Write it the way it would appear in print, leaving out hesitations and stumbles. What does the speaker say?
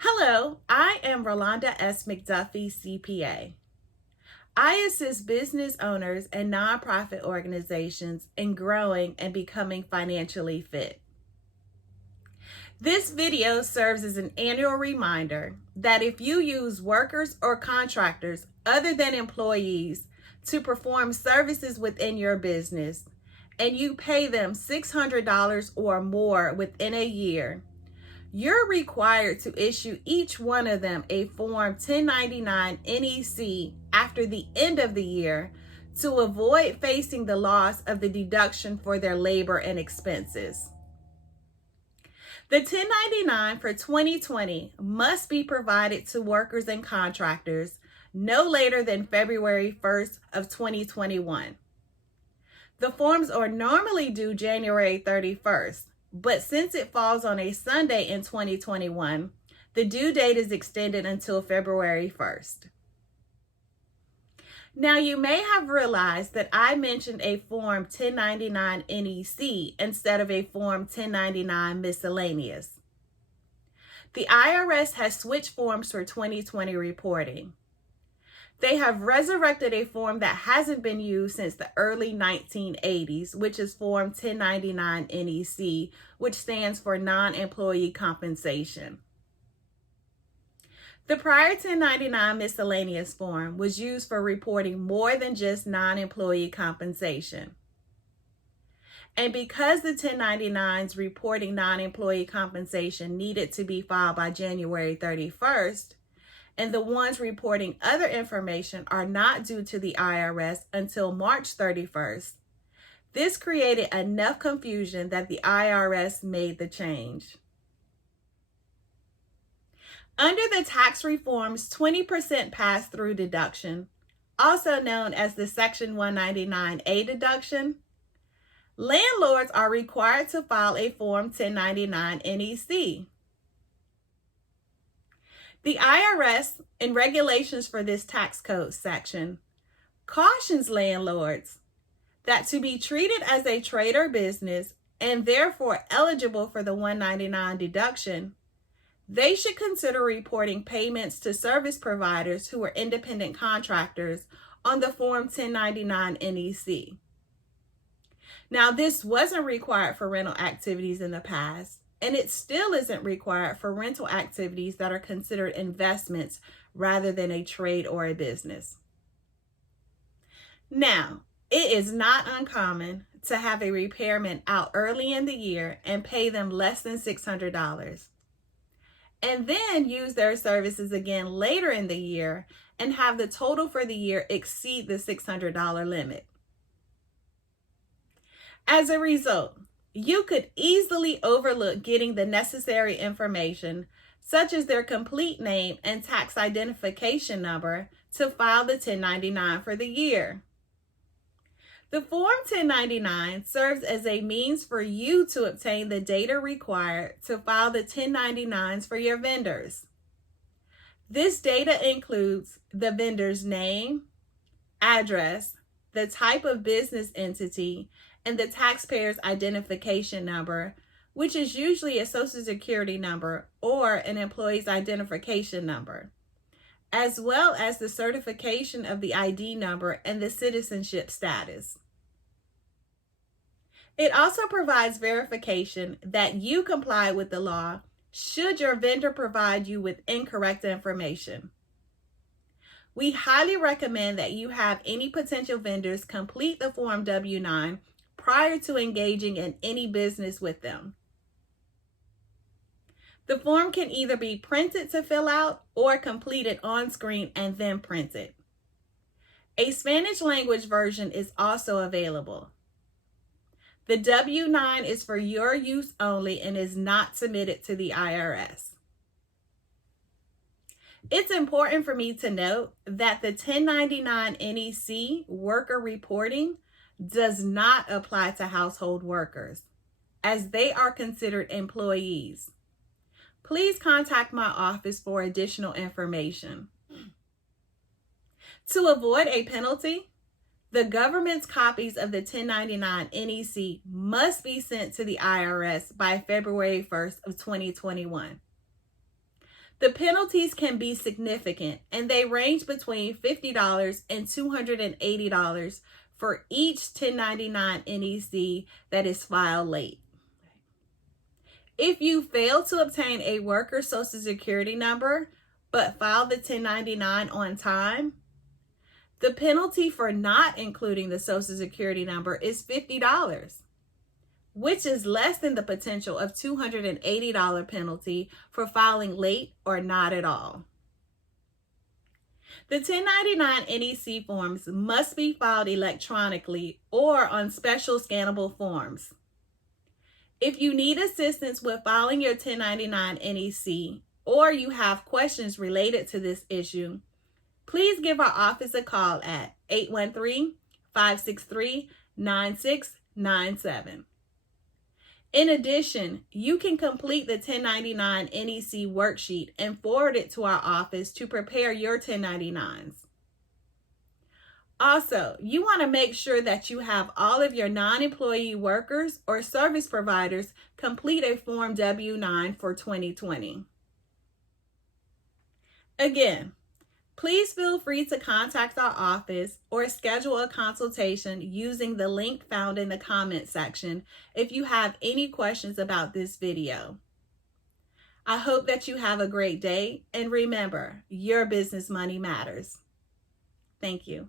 Hello, I am Rolanda S. McDuffie, CPA. I assist business owners and nonprofit organizations in growing and becoming financially fit. This video serves as an annual reminder that if you use workers or contractors other than employees to perform services within your business and you pay them $600 or more within a year, you're required to issue each one of them a Form 1099 NEC after the end of the year to avoid facing the loss of the deduction for their labor and expenses. The 1099 for 2020 must be provided to workers and contractors no later than February 1st of 2021. The forms are normally due January 31st. But since it falls on a Sunday in 2021, the due date is extended until February 1st. Now, you may have realized that I mentioned a Form 1099 NEC instead of a Form 1099 Miscellaneous. The IRS has switched forms for 2020 reporting. They have resurrected a form that hasn't been used since the early 1980s, which is Form 1099 NEC, which stands for Non-Employee Compensation. The prior 1099 miscellaneous form was used for reporting more than just non-employee compensation. And because the 1099s reporting non-employee compensation needed to be filed by January 31st, and the ones reporting other information are not due to the IRS until March 31st. This created enough confusion that the IRS made the change. Under the tax reform's 20% pass-through deduction, also known as the Section 199A deduction, landlords are required to file a Form 1099 NEC. The IRS, in regulations for this tax code section, cautions landlords that to be treated as a trade or business and therefore eligible for the 199 deduction, they should consider reporting payments to service providers who are independent contractors on the Form 1099 NEC. Now, this wasn't required for rental activities in the past, and it still isn't required for rental activities that are considered investments rather than a trade or a business. Now, it is not uncommon to have a repairman out early in the year and pay them less than $600, and then use their services again later in the year and have the total for the year exceed the $600 limit. As a result, you could easily overlook getting the necessary information, such as their complete name and tax identification number, to file the 1099 for the year. The Form 1099 serves as a means for you to obtain the data required to file the 1099s for your vendors. This data includes the vendor's name, address, the type of business entity, and the taxpayer's identification number, which is usually a Social Security number or an employee's identification number, as well as the certification of the ID number and the citizenship status. It also provides verification that you comply with the law should your vendor provide you with incorrect information. We highly recommend that you have any potential vendors complete the Form W-9 prior to engaging in any business with them. The form can either be printed to fill out or completed on screen and then printed. A Spanish language version is also available. The W-9 is for your use only and is not submitted to the IRS. It's important for me to note that the 1099 NEC worker reporting does not apply to household workers, as they are considered employees. Please contact my office for additional information. To avoid a penalty, the government's copies of the 1099 NEC must be sent to the IRS by February 1st of 2021. The penalties can be significant, and they range between $50 and $280 for each 1099 NEC that is filed late. If you fail to obtain a worker's Social Security number but file the 1099 on time, the penalty for not including the Social Security number is $50, which is less than the potential of $280 penalty for filing late or not at all. The 1099 NEC forms must be filed electronically or on special scannable forms. If you need assistance with filing your 1099 NEC or you have questions related to this issue, please give our office a call at 813-563-9697. In addition, you can complete the 1099 NEC worksheet and forward it to our office to prepare your 1099s. Also, you want to make sure that you have all of your non-employee workers or service providers complete a Form W-9 for 2020. Again, please feel free to contact our office or schedule a consultation using the link found in the comment section if you have any questions about this video. I hope that you have a great day, and remember, your business money matters. Thank you.